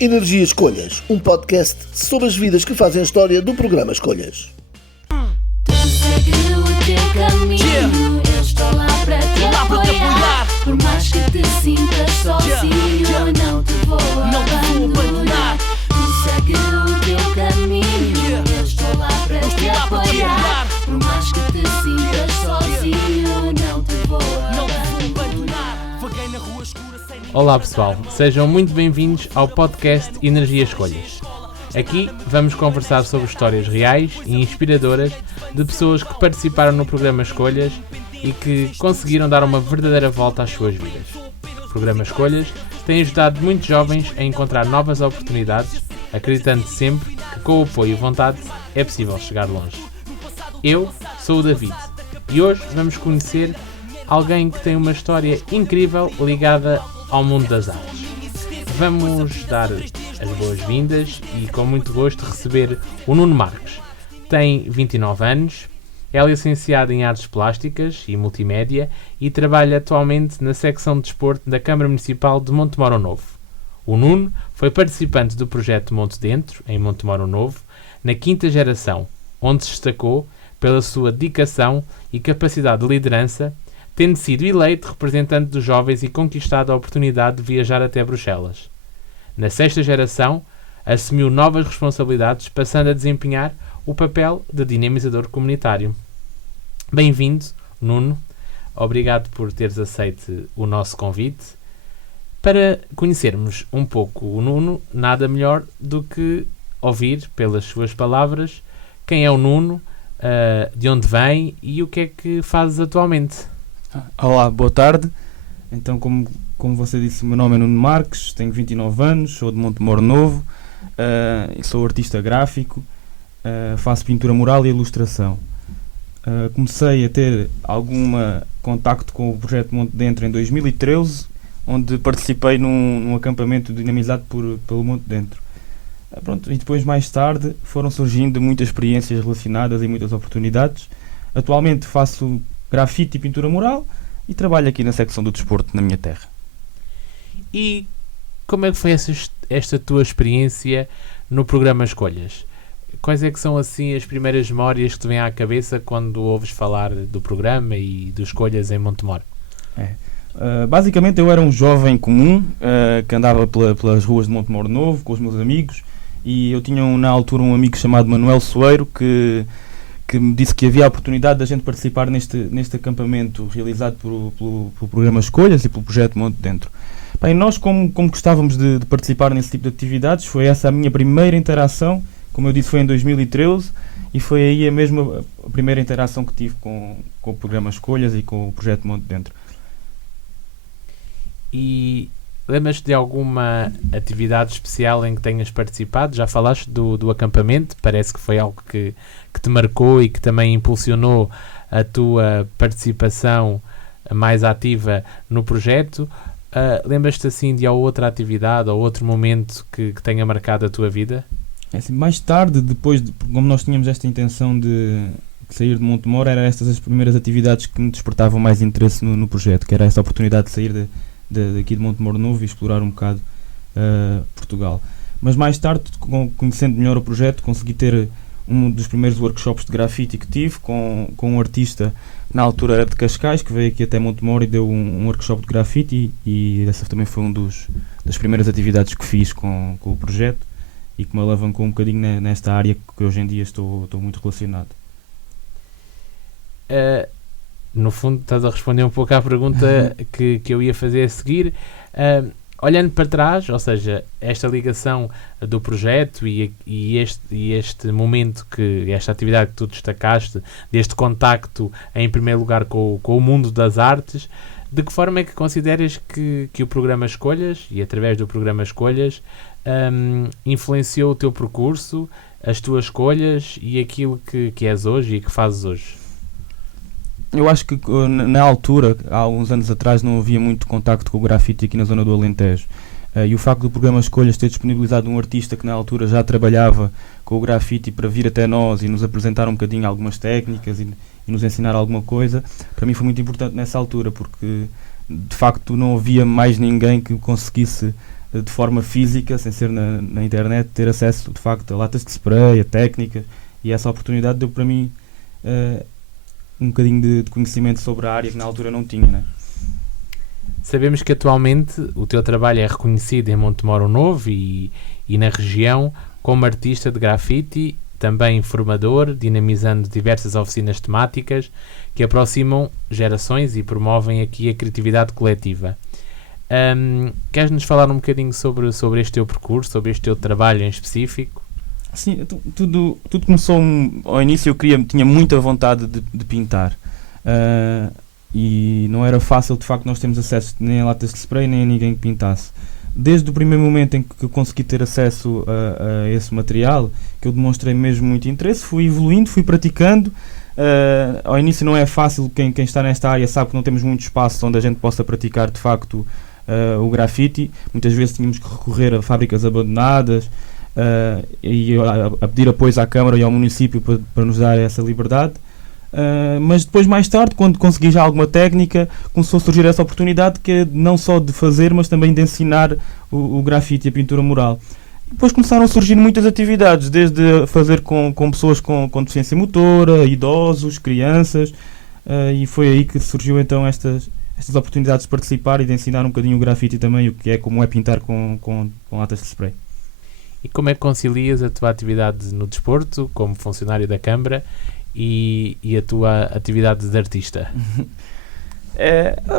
Energia Escolhas, um podcast sobre as vidas que fazem a história do programa Escolhas. Segue o teu caminho, eu estou lá para te apoiar. Por mais que te sintas sozinho, não te vou abandonar. Tu segue o teu caminho, eu estou lá para te apoiar. Por mais que te sintas sozinho, não te vou abandonar. Olá pessoal, sejam muito bem-vindos ao podcast Energia Escolhas. Aqui vamos conversar sobre histórias reais e inspiradoras de pessoas que participaram no programa Escolhas e que conseguiram dar uma verdadeira volta às suas vidas. O programa Escolhas tem ajudado muitos jovens a encontrar novas oportunidades, acreditando sempre que com o apoio e vontade é possível chegar longe. Eu sou o David e hoje vamos conhecer alguém que tem uma história incrível ligada ao mundo das artes. Vamos dar as boas-vindas e com muito gosto receber o Nuno Marques. Tem 29 anos, é licenciado em Artes Plásticas e Multimédia e trabalha atualmente na secção de desporto da Câmara Municipal de Montemoro Novo. O Nuno foi participante do projeto Monte Dentro, em Montemoro Novo, na 5ª geração, onde se destacou pela sua dedicação e capacidade de liderança, tendo sido eleito representante dos jovens e conquistado a oportunidade de viajar até Bruxelas. Na 6ª geração, assumiu novas responsabilidades, passando a desempenhar o papel de dinamizador comunitário. Bem-vindo, Nuno. Obrigado por teres aceito o nosso convite. Para conhecermos um pouco o Nuno, nada melhor do que ouvir, pelas suas palavras, quem é o Nuno, de onde vem e o que é que fazes atualmente. Olá, boa tarde. Então, como você disse, o meu nome é Nuno Marques, tenho 29 anos, sou de Montemoro Novo, sou artista gráfico, faço pintura mural e ilustração. Comecei a ter algum contacto com o projeto Monte Dentro em 2013, onde participei num acampamento dinamizado pelo Monte Dentro. E depois, mais tarde, foram surgindo muitas experiências relacionadas e muitas oportunidades. Atualmente faço grafite e pintura mural e trabalho aqui na secção do desporto na minha terra. E como é que foi esta tua experiência no programa Escolhas? Quais é que são assim as primeiras memórias que te vêm à cabeça quando ouves falar do programa e do Escolhas em Montemoro? Basicamente eu era um jovem comum que andava pelas ruas de Montemoro Novo com os meus amigos, e eu tinha na altura um amigo chamado Manuel Soeiro que me disse que havia a oportunidade de a gente participar neste acampamento realizado pelo programa Escolhas e pelo projeto Monte Dentro. Bem, nós como gostávamos de participar nesse tipo de atividades, foi essa a minha primeira interação. Como eu disse, foi em 2013 e foi aí a primeira interação que tive com o programa Escolhas e com o projeto Monte Dentro. E lembras-te de alguma atividade especial em que tenhas participado? Já falaste do acampamento, parece que foi algo que te marcou e que também impulsionou a tua participação mais ativa no projeto. Lembras-te assim de outra atividade ou outro momento que tenha marcado a tua vida? Assim, mais tarde, como nós tínhamos esta intenção de sair de Montemoro, eram estas as primeiras atividades que me despertavam mais interesse no projeto, que era esta oportunidade de sair daqui de Montemoro Novo e explorar um bocado Portugal. Mas mais tarde, conhecendo melhor o projeto, consegui ter um dos primeiros workshops de grafite que tive com um artista, na altura era de Cascais, que veio aqui até Montemoro e deu um workshop de grafite, e essa também foi das primeiras atividades que fiz com o projeto e que me alavancou um bocadinho nesta área que hoje em dia estou muito relacionado. No fundo, estás a responder um pouco à pergunta que eu ia fazer a seguir. Olhando para trás, ou seja, esta ligação do projeto e este momento, esta atividade que tu destacaste, deste contacto em primeiro lugar com o mundo das artes, de que forma é que consideras que o programa Escolhas, e através do programa Escolhas, influenciou o teu percurso, as tuas escolhas e aquilo que és hoje e que fazes hoje? Eu acho que na altura, há uns anos atrás, não havia muito contacto com o grafite aqui na zona do Alentejo. E o facto do programa Escolhas ter disponibilizado um artista que na altura já trabalhava com o grafite para vir até nós e nos apresentar um bocadinho algumas técnicas e nos ensinar alguma coisa, para mim foi muito importante nessa altura, porque de facto não havia mais ninguém que conseguisse de forma física, sem ser na internet, ter acesso de facto a latas de spray, a técnicas, e essa oportunidade deu para mim um bocadinho de conhecimento sobre a área que na altura não tinha, né? Sabemos que atualmente o teu trabalho é reconhecido em Montemoro Novo e na região como artista de grafite, também formador, dinamizando diversas oficinas temáticas que aproximam gerações e promovem aqui a criatividade coletiva. Queres-nos falar um bocadinho sobre este teu percurso, sobre este teu trabalho em específico? Sim, tudo começou ao início. Tinha muita vontade de pintar, e não era fácil, de facto, nós temos acesso nem a latas de spray nem a ninguém que pintasse. Desde o primeiro momento em que eu consegui ter acesso a esse material, que eu demonstrei mesmo muito interesse, fui evoluindo, fui praticando. Ao início não é fácil, quem está nesta área sabe que não temos muito espaço onde a gente possa praticar de facto o grafite. Muitas vezes tínhamos que recorrer a fábricas abandonadas, e a pedir apoio à Câmara e ao município para nos dar essa liberdade. Mas depois, mais tarde, quando consegui já alguma técnica, começou a surgir essa oportunidade, que é não só de fazer, mas também de ensinar o grafite e a pintura mural. Depois começaram a surgir muitas atividades, desde fazer com pessoas com deficiência motora, idosos, crianças, e foi aí que surgiu então estas oportunidades de participar e de ensinar um bocadinho o grafite também, como é pintar com latas de spray. E como é que concilias a tua atividade no desporto, como funcionário da Câmara, e a tua atividade de artista? A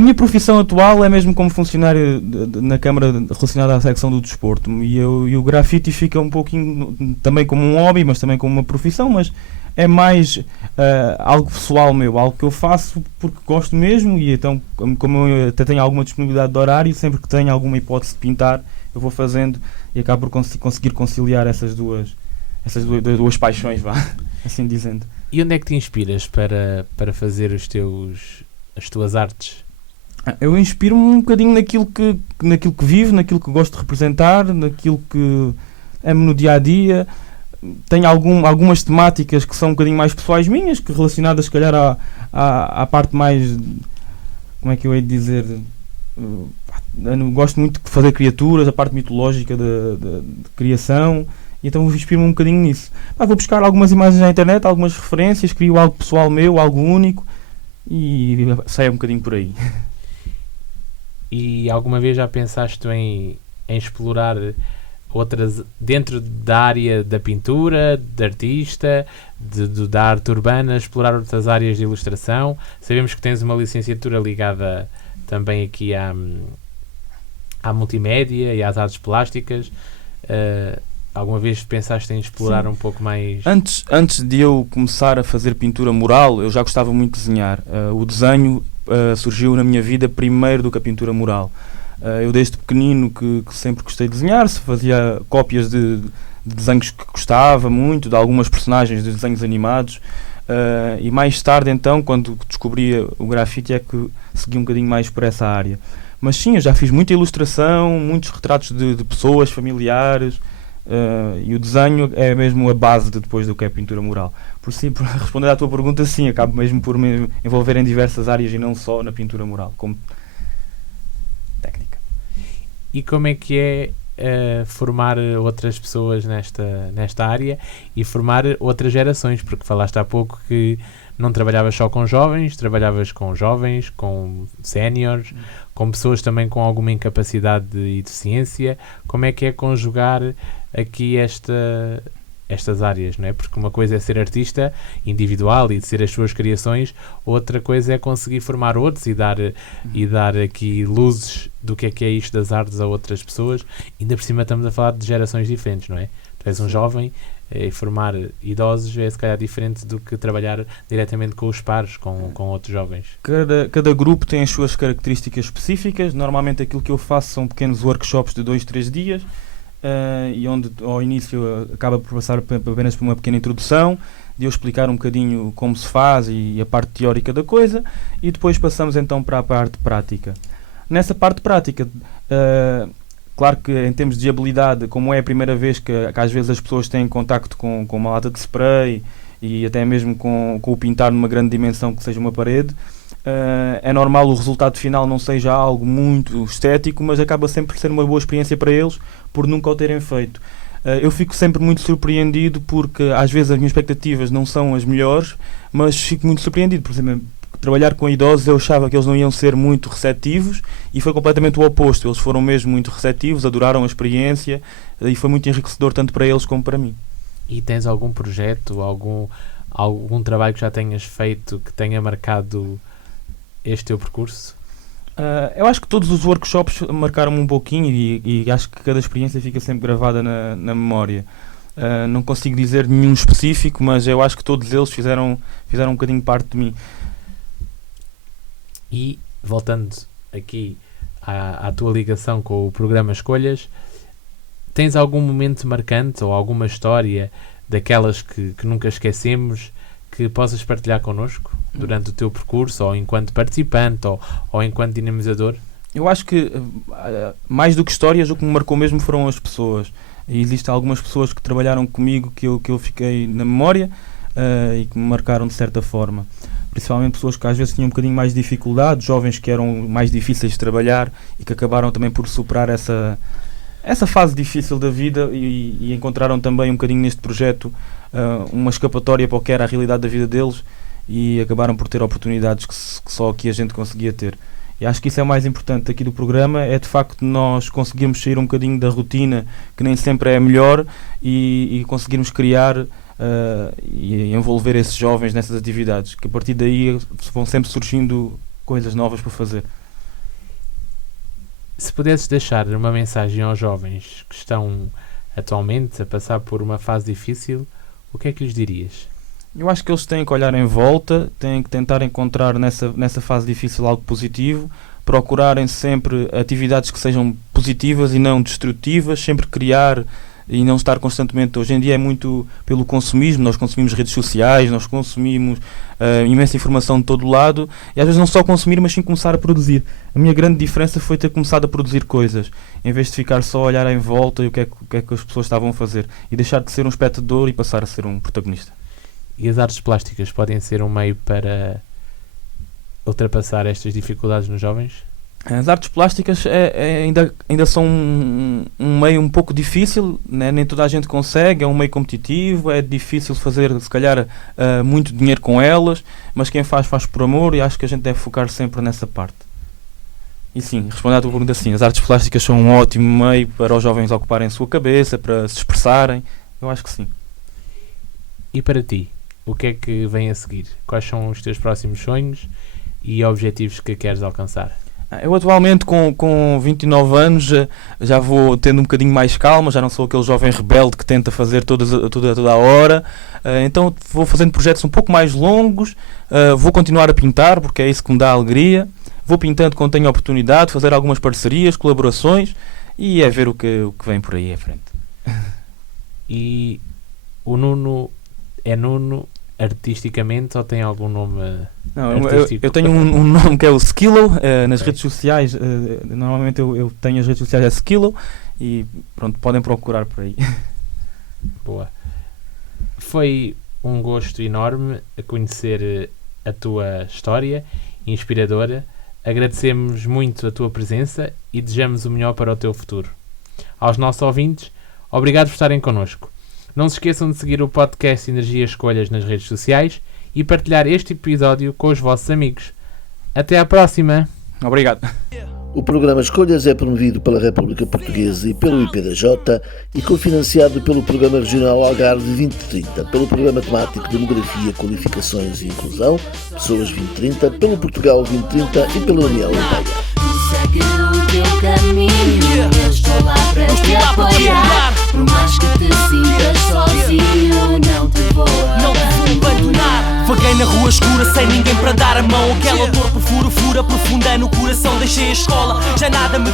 minha profissão atual é mesmo como funcionário na Câmara, relacionada à secção do desporto, e o grafite fica um pouquinho também como um hobby, mas também como uma profissão, mas é mais algo pessoal meu, algo que eu faço porque gosto mesmo, e então, como eu até tenho alguma disponibilidade de horário, sempre que tenho alguma hipótese de pintar, eu vou fazendo e acabo por conseguir conciliar essas duas paixões, vá, assim dizendo. E onde é que te inspiras para fazer as tuas artes? Eu inspiro-me um bocadinho naquilo que vivo, naquilo que gosto de representar, naquilo que é no dia-a-dia. Tenho algumas temáticas que são um bocadinho mais pessoais minhas, que relacionadas, se calhar, à parte mais... Como é que eu hei de dizer? Eu gosto muito de fazer criaturas, a parte mitológica de criação, e então inspiro-me um bocadinho nisso. Vou buscar algumas imagens na internet, algumas referências, crio algo pessoal meu, algo único, e saio um bocadinho por aí. E alguma vez já pensaste em explorar outras dentro da área da pintura, de artista, da arte urbana, explorar outras áreas de ilustração? Sabemos que tens uma licenciatura ligada também aqui à multimédia e às artes plásticas. Alguma vez pensaste em explorar um pouco mais? Antes de eu começar a fazer pintura mural, eu já gostava muito de desenhar. O desenho surgiu na minha vida primeiro do que a pintura mural. Eu desde pequenino que sempre gostei de desenhar, fazia cópias de desenhos que gostava muito, de algumas personagens de desenhos animados, e mais tarde então, quando descobri o grafite, é que segui um bocadinho mais por essa área. Mas sim, eu já fiz muita ilustração, muitos retratos de pessoas, familiares, e o desenho é mesmo a base depois do que é pintura mural. Por responder à tua pergunta, sim, acabo mesmo por me envolver em diversas áreas e não só na pintura mural, como técnica. E como é que é formar outras pessoas nesta área e formar outras gerações? Porque falaste há pouco que não trabalhavas só com jovens, com séniores, com pessoas também com alguma incapacidade e deficiência. Como é que é conjugar aqui estas áreas, não é? Porque uma coisa é ser artista individual e de ser as suas criações, outra coisa é conseguir formar outros e dar aqui luzes do que é isto das artes a outras pessoas. Ainda por cima estamos a falar de gerações diferentes, não é? Tu és um jovem, e formar idosos é se calhar diferente do que trabalhar diretamente com os pares, com outros jovens. Cada grupo tem as suas características específicas. Normalmente aquilo que eu faço são pequenos workshops de 2-3 dias, e onde ao início acaba por passar apenas por uma pequena introdução, de eu explicar um bocadinho como se faz e a parte teórica da coisa, e depois passamos então para a parte prática. Nessa parte prática, claro que em termos de habilidade, como é a primeira vez que às vezes as pessoas têm contacto com uma lata de spray e até mesmo com o pintar numa grande dimensão que seja uma parede, É normal o resultado final não seja algo muito estético, mas acaba sempre por ser uma boa experiência para eles por nunca o terem feito. Eu fico sempre muito surpreendido porque às vezes as minhas expectativas não são as melhores, mas fico muito surpreendido. Por exemplo, trabalhar com idosos, eu achava que eles não iam ser muito receptivos e foi completamente o oposto. Eles foram mesmo muito receptivos, adoraram a experiência e foi muito enriquecedor tanto para eles como para mim. E tens algum projeto, algum trabalho que já tenhas feito que tenha marcado este teu percurso? Eu acho que todos os workshops marcaram-me um pouquinho e acho que cada experiência fica sempre gravada na memória. Não consigo dizer nenhum específico, mas eu acho que todos eles fizeram um bocadinho parte de mim. E, voltando aqui à tua ligação com o programa Escolhas, tens algum momento marcante ou alguma história daquelas que nunca esquecemos que possas partilhar connosco durante o teu percurso, ou enquanto participante, ou enquanto dinamizador? Eu acho que, mais do que histórias, o que me marcou mesmo foram as pessoas. E existem algumas pessoas que trabalharam comigo que eu fiquei na memória e que me marcaram de certa forma. Principalmente pessoas que às vezes tinham um bocadinho mais de dificuldade, jovens que eram mais difíceis de trabalhar e que acabaram também por superar essa fase difícil da vida e encontraram também um bocadinho neste projeto uma escapatória para o que era a realidade da vida deles e acabaram por ter oportunidades que só aqui a gente conseguia ter. E acho que isso é o mais importante aqui do programa, é de facto nós conseguirmos sair um bocadinho da rotina, que nem sempre é a melhor, e conseguirmos criar e envolver esses jovens nessas atividades, que a partir daí vão sempre surgindo coisas novas para fazer. Se pudesses deixar uma mensagem aos jovens que estão atualmente a passar por uma fase difícil, o que é que lhes dirias? Eu acho que eles têm que olhar em volta, têm que tentar encontrar nessa fase difícil algo positivo, procurarem sempre atividades que sejam positivas e não destrutivas, sempre criar e não estar constantemente. Hoje em dia é muito pelo consumismo, nós consumimos redes sociais, nós consumimos imensa informação de todo lado e às vezes não só consumir, mas sim começar a produzir. A minha grande diferença foi ter começado a produzir coisas, em vez de ficar só a olhar em volta e o que é que as pessoas estavam a fazer, e deixar de ser um espectador e passar a ser um protagonista. E as artes plásticas podem ser um meio para ultrapassar estas dificuldades nos jovens? As artes plásticas ainda são um meio um pouco difícil, né? Nem toda a gente consegue, é um meio competitivo, é difícil fazer, se calhar, muito dinheiro com elas, mas quem faz por amor, e acho que a gente deve focar sempre nessa parte. E sim, respondendo à tua pergunta, sim, as artes plásticas são um ótimo meio para os jovens ocuparem a sua cabeça, para se expressarem, eu acho que sim. E para ti, o que é que vem a seguir? Quais são os teus próximos sonhos e objetivos que queres alcançar? Eu atualmente com 29 anos já vou tendo um bocadinho mais calma, já não sou aquele jovem rebelde que tenta fazer toda a hora, então vou fazendo projetos um pouco mais longos, vou continuar a pintar porque é isso que me dá alegria, vou pintando quando tenho oportunidade, fazer algumas parcerias, colaborações e é ver o que vem por aí à frente. E o Nuno é Nuno artisticamente ou tem algum nome? Não, eu tenho um nome que é o Skillo, nas redes sociais, normalmente eu tenho as redes sociais é Skillo e pronto, podem procurar por aí. Boa. Foi um gosto enorme a conhecer a tua história inspiradora. Agradecemos muito a tua presença e desejamos o melhor para o teu futuro. Aos nossos ouvintes, obrigado por estarem connosco. Não se esqueçam de seguir o podcast Energia Escolhas nas redes sociais e partilhar este episódio com os vossos amigos. Até à próxima! Obrigado. O programa Escolhas é promovido pela República Portuguesa e pelo IPDJ e cofinanciado pelo Programa Regional Algarve 2030, pelo Programa Temático Demografia, Qualificações e Inclusão, Pessoas 2030, pelo Portugal 2030 e pela União Europeia. Segue o teu caminho, eu estou lá para te apoiar. Por mais que te sintas sozinho, não te vou abandonar. Vaguei na rua escura sem ninguém para dar a mão. Aquela dor perfura profunda no coração. Deixei a escola, já nada me